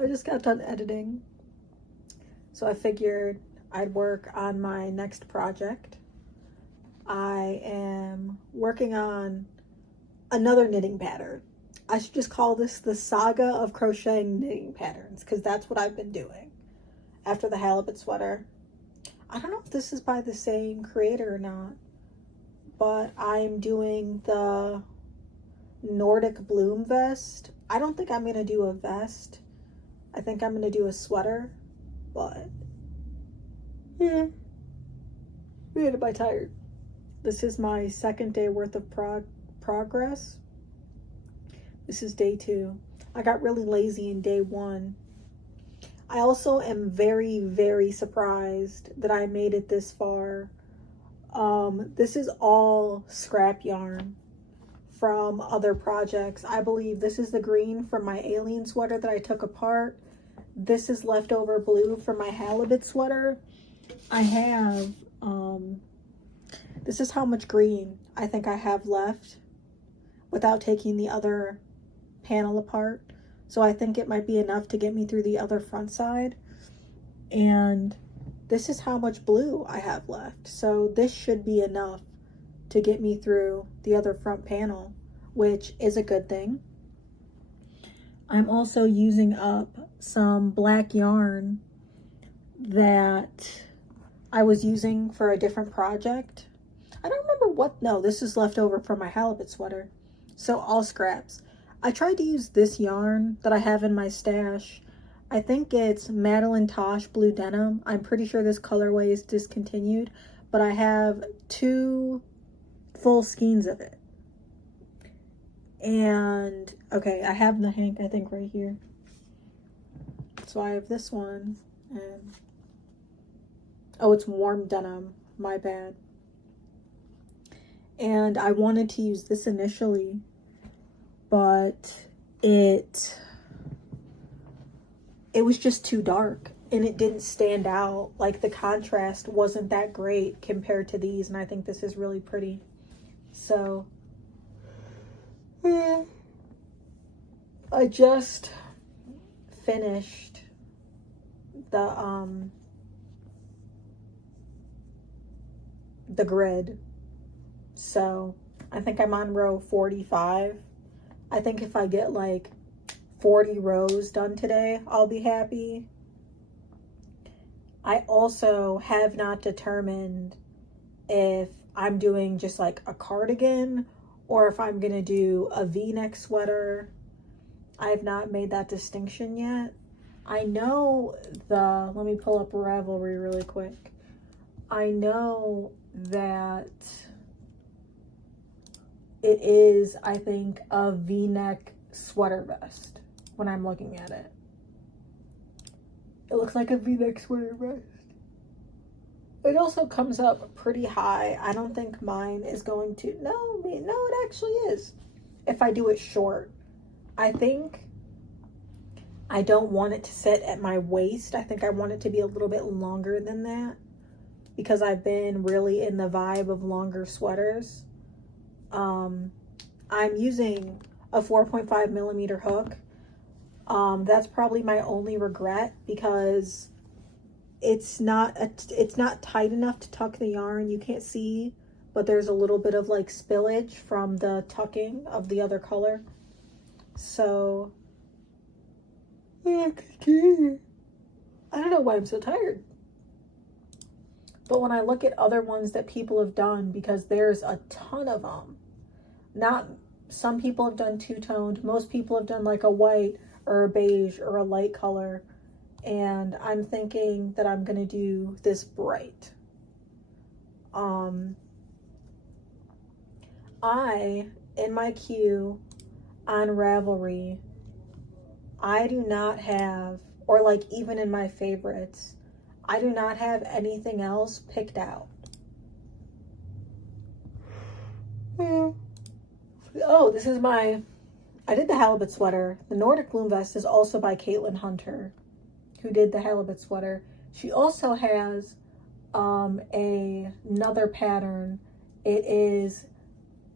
I just got done editing, so I figured I'd work on my next project. I am working on another knitting pattern. I should just call this the saga of crocheting knitting patterns, because that's what I've been doing after the halibut sweater. I don't know if this is by the same creator or not, but I'm doing the Nordic bloom vest. I don't think I'm going to do a vest. I think I'm going to do a sweater, but yeah, man, am I tired. This is my second day worth of progress. This is day 2. I got really lazy in day 1. I also am very, very surprised that I made it this far. This is all scrap yarn from other projects. I believe this is the green from my alien sweater that I took apart. This is leftover blue from my halibut sweater. I have, this is how much green I think I have left without taking the other panel apart. So I think it might be enough to get me through the other front side. And this is how much blue I have left. So this should be enough to get me through the other front panel, which is a good thing. I'm also using up some black yarn that I was using for a different project. I don't remember what, no, this is left over from my halibut sweater. So all scraps. I tried to use this yarn that I have in my stash. I think it's Madeline Tosh Blue Denim. I'm pretty sure this colorway is discontinued, but I have 2 full skeins of it. And, okay, I have the hank, I think, right here. So I have this one, and, oh, it's warm denim, my bad. And I wanted to use this initially, but it was just too dark and it didn't stand out. Like the contrast wasn't that great compared to these, and I think this is really pretty. So I just finished the grid. So I think I'm on row 45. I think if I get like 40 rows done today, I'll be happy. I also have not determined if I'm doing just like a cardigan or if I'm gonna do a V-neck sweater. I have not made that distinction yet. I know let me pull up Ravelry really quick. I know that it is, I think, a V-neck sweater vest when I'm looking at it. It looks like a V-neck sweater vest. It also comes up pretty high. I don't think mine is going to, no, it actually is. If I do it short, I think I don't want it to sit at my waist. I think I want it to be a little bit longer than that because I've been really in the vibe of longer sweaters. I'm using a 4.5 millimeter hook. That's probably my only regret because it's not tight enough to tuck the yarn. You can't see, but there's a little bit of like spillage from the tucking of the other color. So I don't know why I'm so tired. But when I look at other ones that people have done, because there's a ton of them, some people have done two-toned, most people have done like a white or a beige or a light color, and I'm thinking that I'm gonna do this bright. In my queue on Ravelry, I do not have, or like even in my favorites, I do not have anything else picked out. Oh, this is I did the halibut sweater. The Nordic bloom vest is also by Caitlin Hunter, who did the halibut sweater. She also has another pattern. It is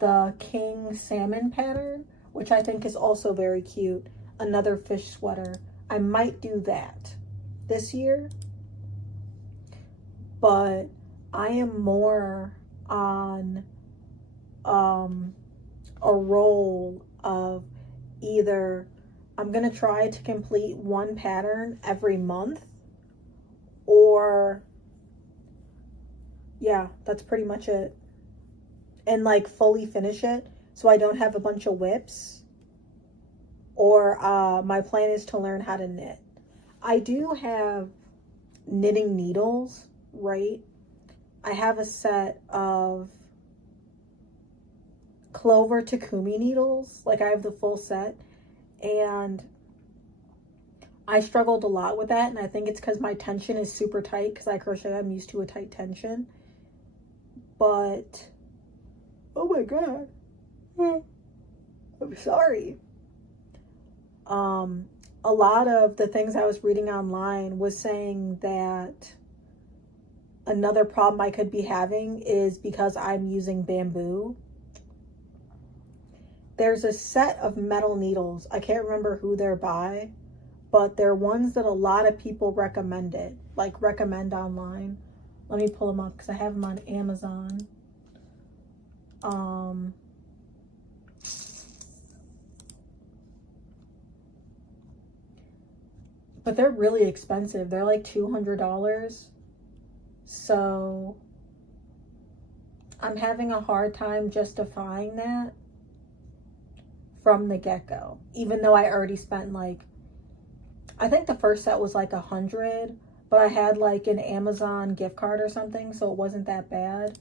the King Salmon pattern, which I think is also very cute. Another fish sweater. I might do that this year, but I am more on a roll of either I'm gonna try to complete one pattern every month, or yeah, that's pretty much it. And like fully finish it so I don't have a bunch of whips. Or my plan is to learn how to knit. I do have knitting needles, right? I have a set of Clover Takumi needles. Like I have the full set, and I struggled a lot with that, and I think it's because my tension is super tight because I crochet. I'm used to a tight tension. But oh my god, I'm sorry. A lot of the things I was reading online was saying that another problem I could be having is because I'm using bamboo. There's a set of metal needles. I can't remember who they're by, but they're ones that a lot of people recommend online. Let me pull them up because I have them on Amazon. But they're really expensive. They're like $200. So I'm having a hard time justifying that from the get-go. Even though I already spent like, I think the first set was like $100, but I had like an Amazon gift card or something, so it wasn't that bad.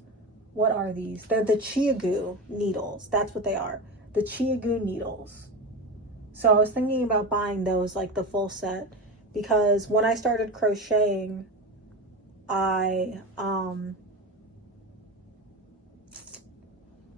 What are these? They're the Chiagu needles. That's what they are. The Chiagu needles. So I was thinking about buying those, like the full set, because when I started crocheting, I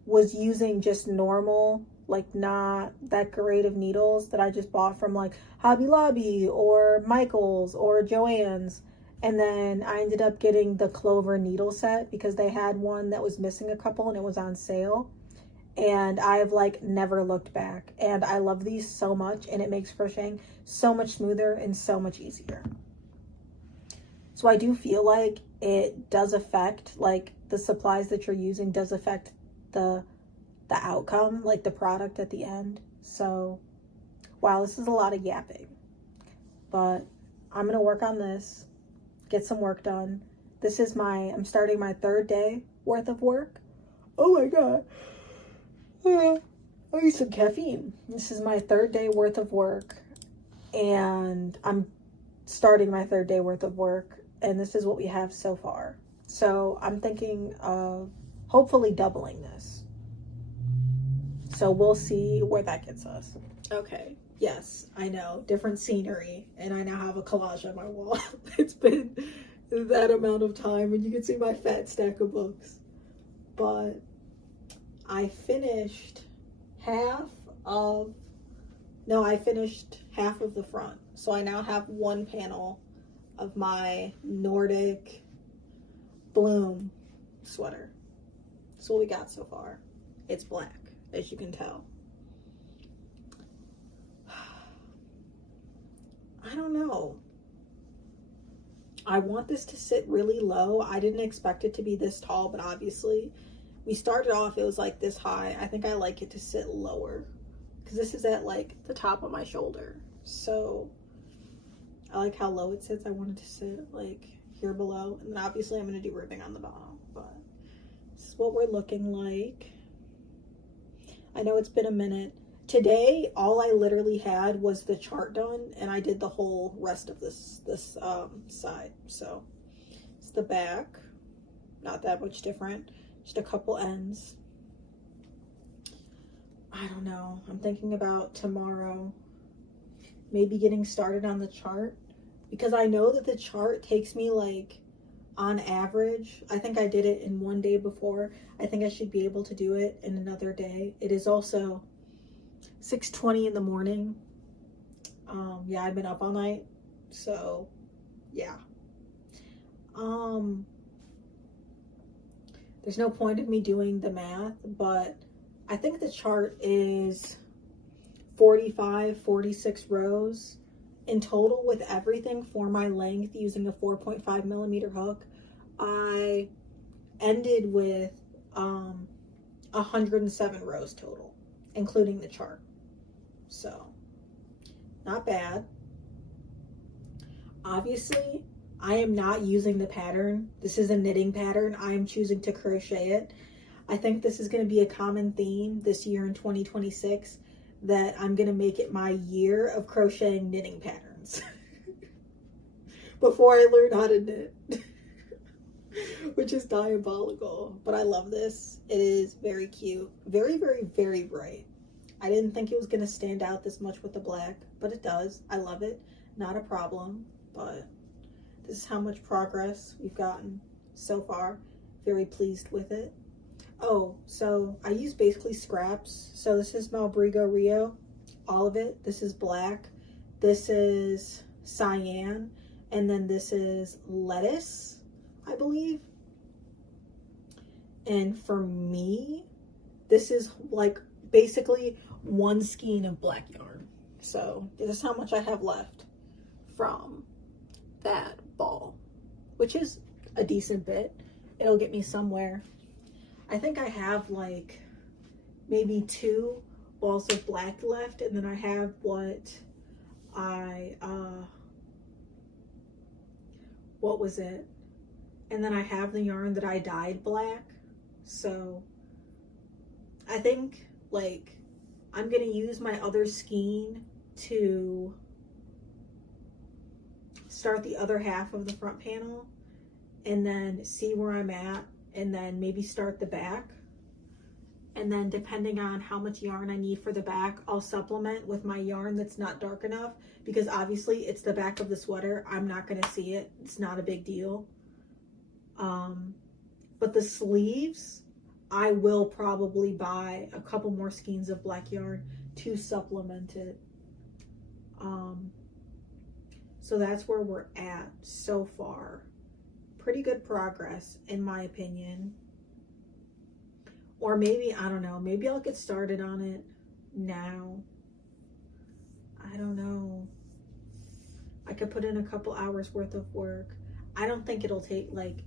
was using just normal, like not that creative needles that I just bought from like Hobby Lobby or Michael's or Joann's. And then I ended up getting the Clover needle set because they had one that was missing a couple and it was on sale. And I've like never looked back. And I love these so much, and it makes crocheting so much smoother and so much easier. So I do feel like it does affect, like the supplies that you're using does affect the outcome, like the product at the end. So wow, this is a lot of yapping, but I'm gonna work on this, get some work done. This is I'm starting my 3rd day worth of work. Oh my god, I need some caffeine. This is my 3rd day worth of work, and I'm starting my 3rd day worth of work, and this is what we have so far. So I'm thinking of hopefully doubling this. So we'll see where that gets us. Okay, yes, I know, different scenery, and I now have a collage on my wall. It's been that amount of time, and you can see my fat stack of books. But I finished half of the front. So I now have one panel of my Nordic bloom sweater. That's what we got so far. It's black, as you can tell. I don't know. I want this to sit really low. I didn't expect it to be this tall, but obviously we started off, it was like this high. I think I like it to sit lower because this is at like the top of my shoulder. So I like how low it sits. I want it to sit like here below. And then obviously I'm going to do ribbing on the bottom, but this is what we're looking like. I know it's been a minute. Today, all I literally had was the chart done, and I did the whole rest of this side. So it's the back, not that much different, just a couple ends. I don't know. I'm thinking about tomorrow, maybe getting started on the chart, because I know that the chart takes me like, on average, I think I did it in one day before. I think I should be able to do it in another day. It is also 6:20 in the morning. Yeah, I've been up all night, so yeah. There's no point of me doing the math, but I think the chart is 45, 46 rows, in total with everything for my length using a 4.5 millimeter hook, I ended with 107 rows total, including the chart. So not bad. Obviously, I am not using the pattern. This is a knitting pattern. I am choosing to crochet it. I think this is going to be a common theme this year in 2026, that I'm going to make it my year of crocheting knitting patterns before I learn how to knit, which is diabolical. But I love this. It is very cute. Very, very, very bright. I didn't think it was going to stand out this much with the black, but it does. I love it. Not a problem. But this is how much progress we've gotten so far. Very pleased with it. Oh, so I use basically scraps. So this is Malbrigo Rio, all of it. This is black. This is cyan. And then this is lettuce, I believe. And for me, this is like basically one skein of black yarn. So this is how much I have left from that ball, which is a decent bit. It'll get me somewhere. I think I have like maybe 2 balls of black left, and then I have what was it? And then I have the yarn that I dyed black. So I think like I'm gonna use my other skein to start the other half of the front panel and then see where I'm at, and then maybe start the back. And then depending on how much yarn I need for the back, I'll supplement with my yarn that's not dark enough, because obviously it's the back of the sweater. I'm not gonna see it. It's not a big deal. But the sleeves, I will probably buy a couple more skeins of black yarn to supplement it. So that's where we're at so far. Pretty good progress, in my opinion. Or maybe, I don't know, maybe I'll get started on it now. I don't know. I could put in a couple hours worth of work. I don't think it'll take like,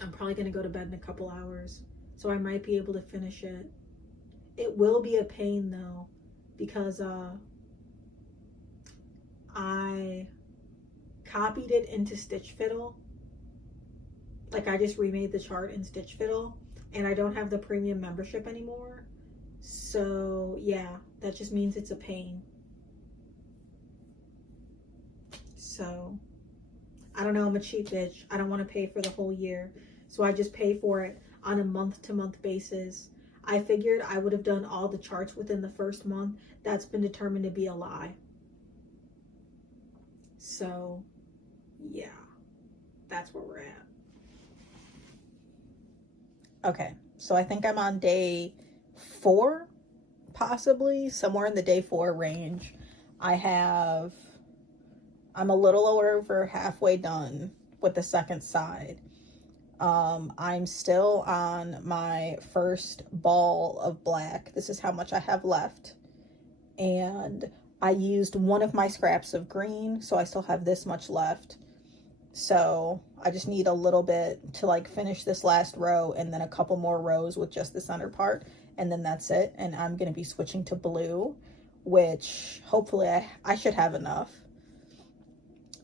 I'm probably gonna go to bed in a couple hours, so I might be able to finish it. It will be a pain though, because I copied it into Stitch Fiddle. Like I just remade the chart in Stitch Fiddle, and I don't have the premium membership anymore. So yeah, that just means it's a pain. So I don't know, I'm a cheap bitch. I don't want to pay for the whole year. So I just pay for it on a month-to-month basis. I figured I would have done all the charts within the first month. That's been determined to be a lie. So yeah, that's where we're at. Okay, so I think I'm on day 4, possibly somewhere in the day 4 range. I'm a little over halfway done with the second side. I'm still on my first ball of black. This is how much I have left. And I used one of my scraps of green, so I still have this much left. So I just need a little bit to like finish this last row, and then a couple more rows with just the center part, and then that's it. And I'm going to be switching to blue, which hopefully I should have enough.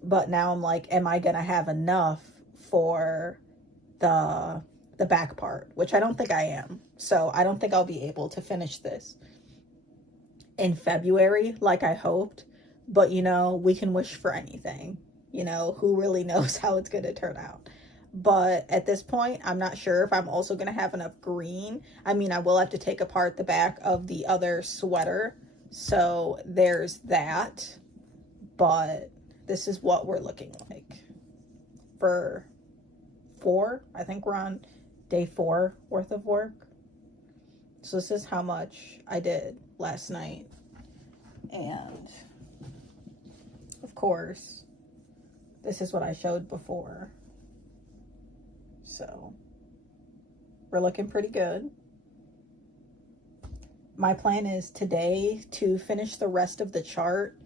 But now I'm like, am I going to have enough for the back part, which I don't think I am. So I don't think I'll be able to finish this in February like I hoped. But you know, we can wish for anything. You know, who really knows how it's going to turn out. But at this point, I'm not sure if I'm also going to have enough green. I mean, I will have to take apart the back of the other sweater. So there's that. But this is what we're looking like for 4. I think we're on day 4 worth of work. So this is how much I did last night. And of course, this is what I showed before. So we're looking pretty good. my plan is today to finish the rest of the chart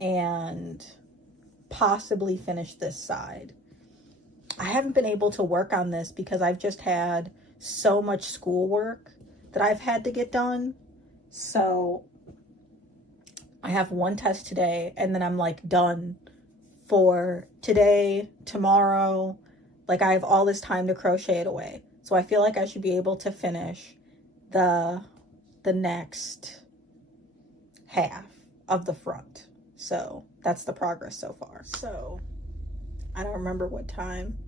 and possibly finish this side. I haven't been able to work on this because I've just had so much schoolwork that I've had to get done. So I have one test today and then I'm like done for today, tomorrow. Like I have all this time to crochet it away. So I feel like I should be able to finish the next half of the front. So that's the progress so far. So I don't remember what time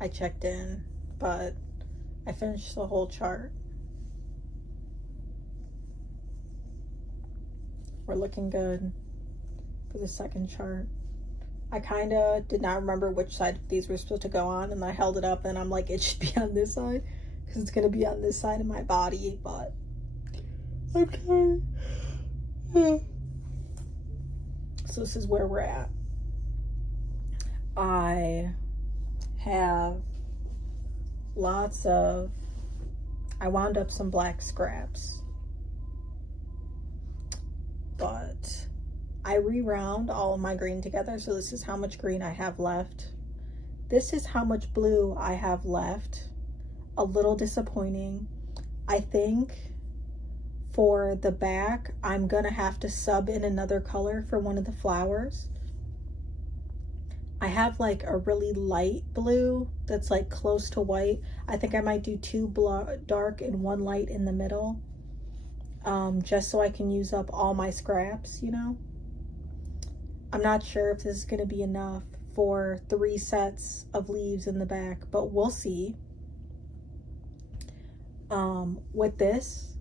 I checked in, but I finished the whole chart. We're looking good for the second chart. I kind of did not remember which side these were supposed to go on, and I held it up and I'm like, it should be on this side because it's going to be on this side of my body, but okay. Yeah. So this is where we're at. I have I wound up some black scraps, but I rewound all of my green together. So this is how much green I have left. This is how much blue I have left. A little disappointing. I think for the back, I'm gonna have to sub in another color for one of the flowers. I have like a really light blue that's like close to white. I think I might do two dark and one light in the middle, just so I can use up all my scraps, you know. I'm not sure if this is going to be enough for 3 sets of leaves in the back, but we'll see. With this,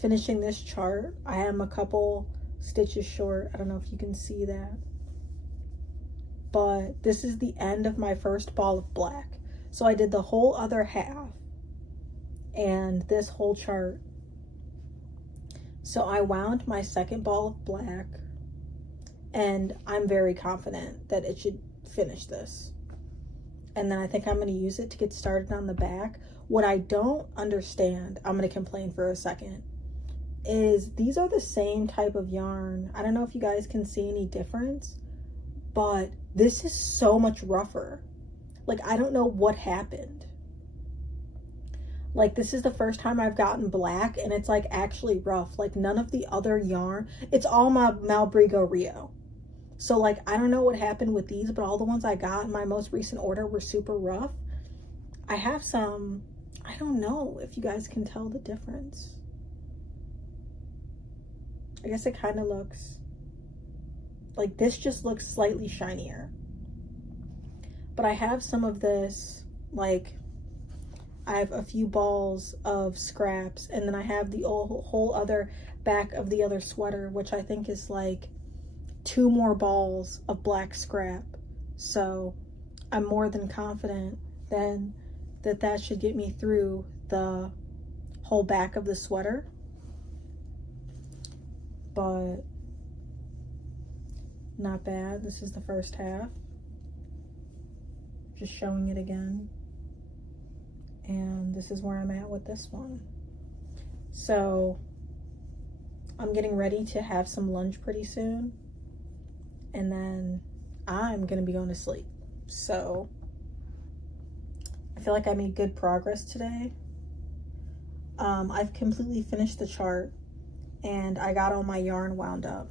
finishing this chart, I am a couple stitches short. I don't know if you can see that. But this is the end of my first ball of black. So I did the whole other half and this whole chart. So I wound my second ball of black and I'm very confident that it should finish this. And then I think I'm going to use it to get started on the back. What I don't understand, I'm going to complain for a second, is these are the same type of yarn. I don't know if you guys can see any difference, but this is so much rougher. Like, I don't know what happened. Like, this is the first time I've gotten black and it's like actually rough. Like, none of the other yarn, it's all my Malbrigo Rio. So like, I don't know what happened with these, but all the ones I got in my most recent order were super rough. I have some, I don't know if you guys can tell the difference. I guess it kind of looks like this, just looks slightly shinier. But I have some of this, like I have a few balls of scraps, and then I have the whole other back of the other sweater, which I think is like 2 more balls of black scrap. So I'm more than confident then that should get me through the whole back of the sweater. But not bad. This is the first half. Just showing it again. And this is where I'm at with this one. So I'm getting ready to have some lunch pretty soon. And then I'm gonna be going to sleep. So I feel like I made good progress today. I've completely finished the chart and I got all my yarn wound up.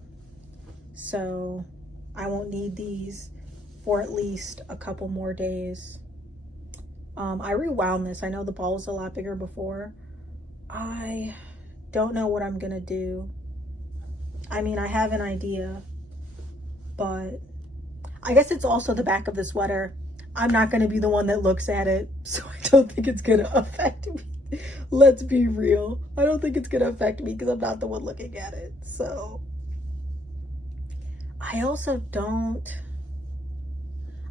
So I won't need these for at least a couple more days. I rewound this. I know the ball was a lot bigger before. I don't know what I'm gonna do. I mean, I have an idea, but I guess it's also the back of the sweater. I'm not gonna be the one that looks at it, so I don't think it's gonna affect me. Let's be real. I don't think it's gonna affect me because I'm not the one looking at it. So I also don't,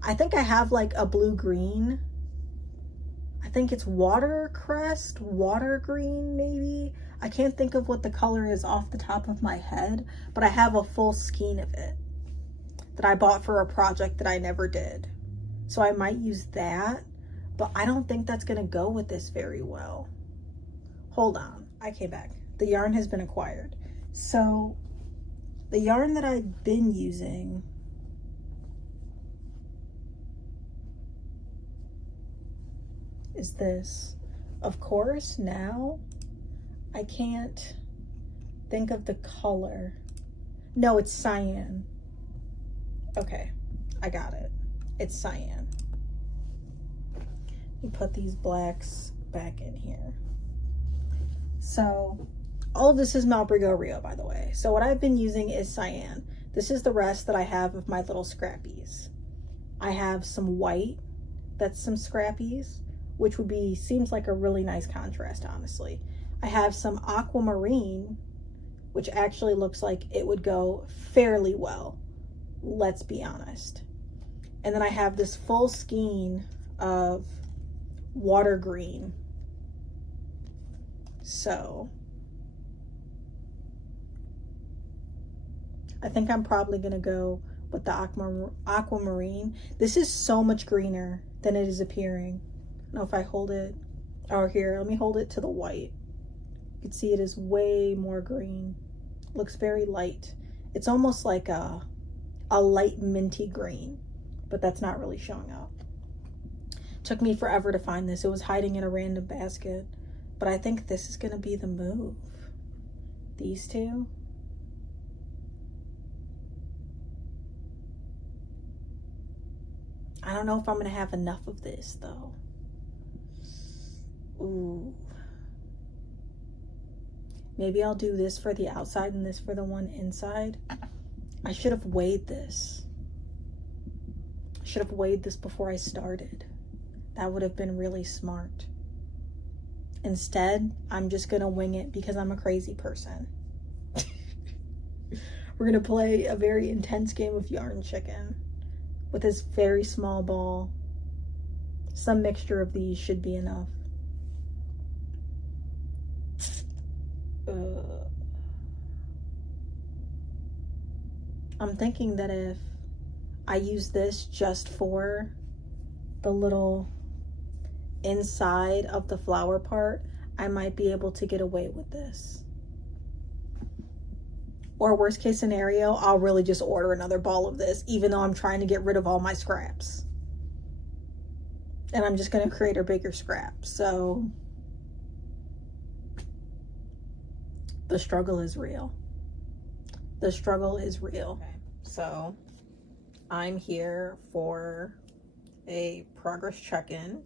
I think I have like a blue-green. I think it's watercress, water green maybe. I can't think of what the color is off the top of my head, but I have a full skein of it that I bought for a project that I never did. So I might use that, but I don't think that's gonna go with this very well. Hold on, I came back. the yarn has been acquired. So the yarn that I've been using is this. Of course, now I can't think of the color. No, it's cyan. Okay, I got it. It's cyan. Let me put these blacks back in here. So all of this is Malbrigo Rio, by the way. So what I've been using is cyan. This is the rest that I have of my little scrappies. I have some white, that's some scrappies, which would be, seems like a really nice contrast, honestly. I have some aquamarine, which actually looks like it would go fairly well, let's be honest. And then I have this full skein of water green. So I think I'm probably gonna go with the aquamarine. This is so much greener than it is appearing. I don't know if I hold it, oh here, let me hold it to the white. You can see it is way more green. Looks very light. It's almost like a light minty green, but that's not really showing up. Took me forever to find this. It was hiding in a random basket, but I think this is gonna be the move. These two. I don't know if I'm gonna have enough of this though. Ooh. Maybe I'll do this for the outside and this for the one inside. I should have weighed this. I should have weighed this before I started. That would have been really smart. Instead, I'm just gonna wing it because I'm a crazy person. We're gonna play a very intense game of yarn chicken with this very small ball. Some mixture of these should be enough. I'm thinking that if I use this just for the little inside of the flower part, I might be able to get away with this. Or worst case scenario, I'll really just order another ball of this, even though I'm trying to get rid of all my scraps. And I'm just gonna create a bigger scrap. So the struggle is real. The struggle is real. Okay. So I'm here for a progress check-in.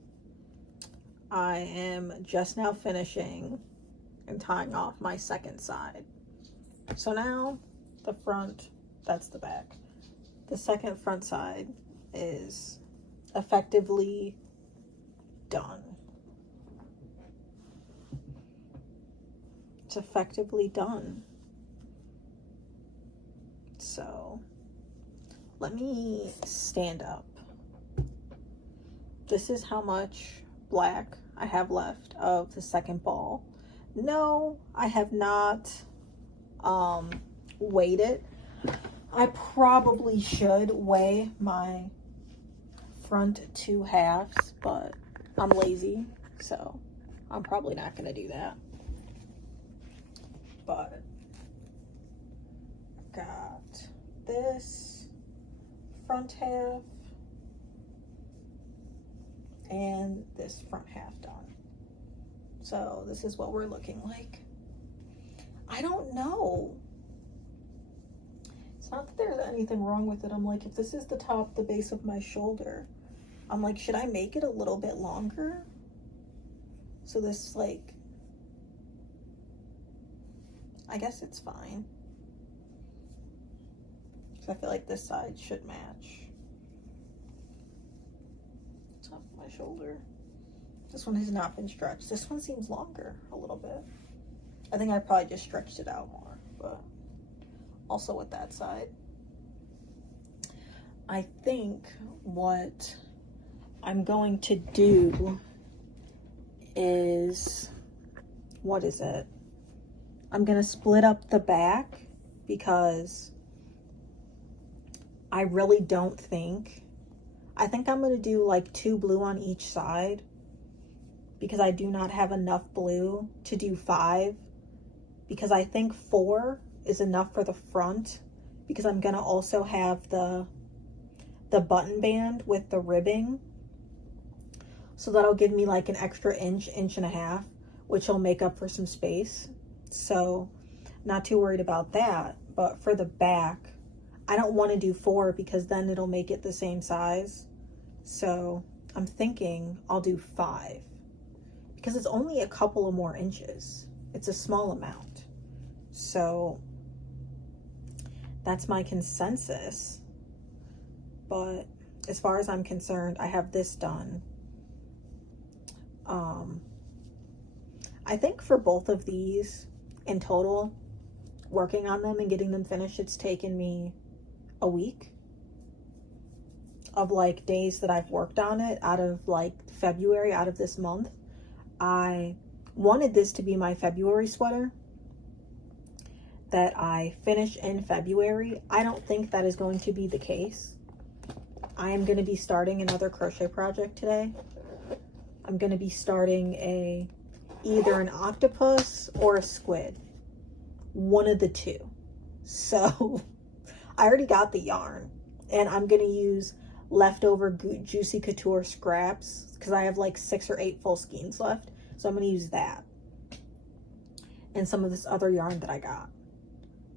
I am just now finishing and tying off my second side. So now the front, that's the back. The second front side is effectively done. It's effectively done. So let me stand up. This is how much black I have left of the second ball. No, I have not weighed it. I probably should weigh my front two halves, but I'm lazy, so I'm probably not gonna do that. But I've got this front half and this front half done. So this is what we're looking like. I don't know. It's not that there's anything wrong with it. I'm like, if this is the top, the base of my shoulder, I'm like, should I make it a little bit longer? So this, like, I guess it's fine. So I feel like this side should match. Top of my shoulder. This one has not been stretched. This one seems longer a little bit. I think I probably just stretched it out more, but also with that side. I think what I'm going to do is, what is it? I'm gonna split up the back because I really don't think, I think I'm gonna do like 2 blue on each side because I do not have enough blue to do 5, because I think 4 is enough for the front, because I'm gonna also have the button band with the ribbing. So that'll give me like an extra inch, inch and a half, which will make up for some space. So not too worried about that. But for the back, I don't want to do 4 because then it'll make it the same size. So I'm thinking I'll do 5 because it's only a couple of more inches. It's a small amount. So that's my consensus. But as far as I'm concerned, I have this done. I think for both of these in total, working on them and getting them finished, it's taken me a week of like days that I've worked on it out of like February, out of this month. I wanted this to be my February sweater that I finish in February. I don't think that is going to be the case. I am going to be starting another crochet project today. I'm going to be starting either an octopus or a squid. One of the two. So I already got the yarn, and I'm going to use leftover Juicy Couture scraps because I have like 6 or 8 full skeins left. So I'm going to use that and some of this other yarn that I got.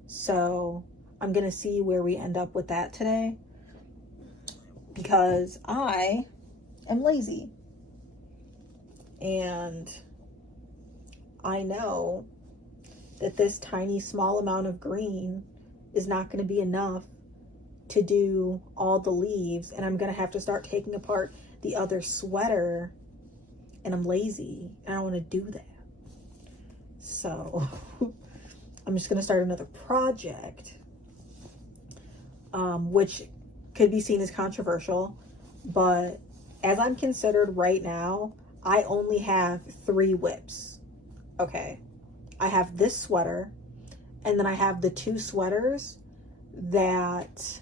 So I'm going to see where we end up with that today because I am lazy. And I know that this tiny small amount of green is not going to be enough to do all the leaves, and I'm going to have to start taking apart the other sweater, and I'm lazy and I don't want to do that. So I'm just going to start another project, which could be seen as controversial, but as I'm considered right now, I only have 3 whips. Okay. I have this sweater, and then I have the 2 sweaters that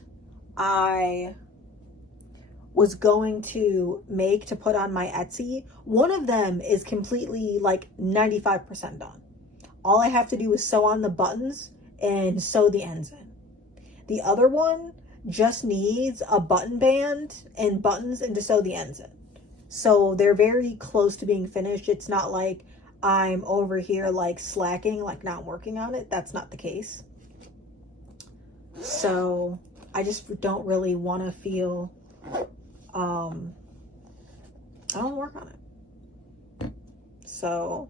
I was going to make to put on my Etsy. One of them is completely like 95% done. All I have to do is sew on the buttons and sew the ends in. The other one just needs a button band and buttons and to sew the ends in. So they're very close to being finished. It's not like I'm over here like slacking, like not working on it. That's not the case. So I just don't really want to feel, I don't work on it. So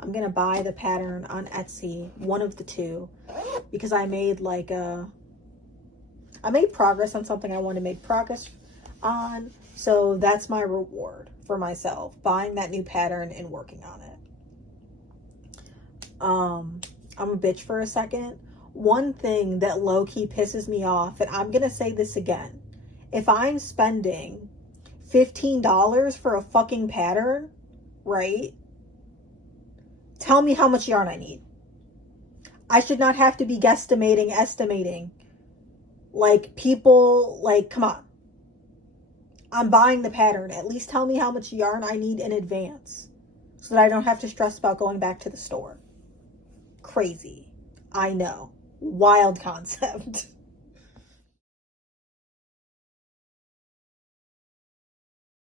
I'm going to buy the pattern on Etsy, one of the 2, because I made like I made progress on something I want to make progress on. So that's my reward for myself, buying that new pattern and working on it. I'm a bitch for a second. One thing that low-key pisses me off, and I'm going to say this again. If I'm spending $15 for a fucking pattern, right? Tell me how much yarn I need. I should not have to be estimating. Like, people, like, come on. I'm buying the pattern. At least tell me how much yarn I need in advance so that I don't have to stress about going back to the store. Crazy. I know. Wild concept.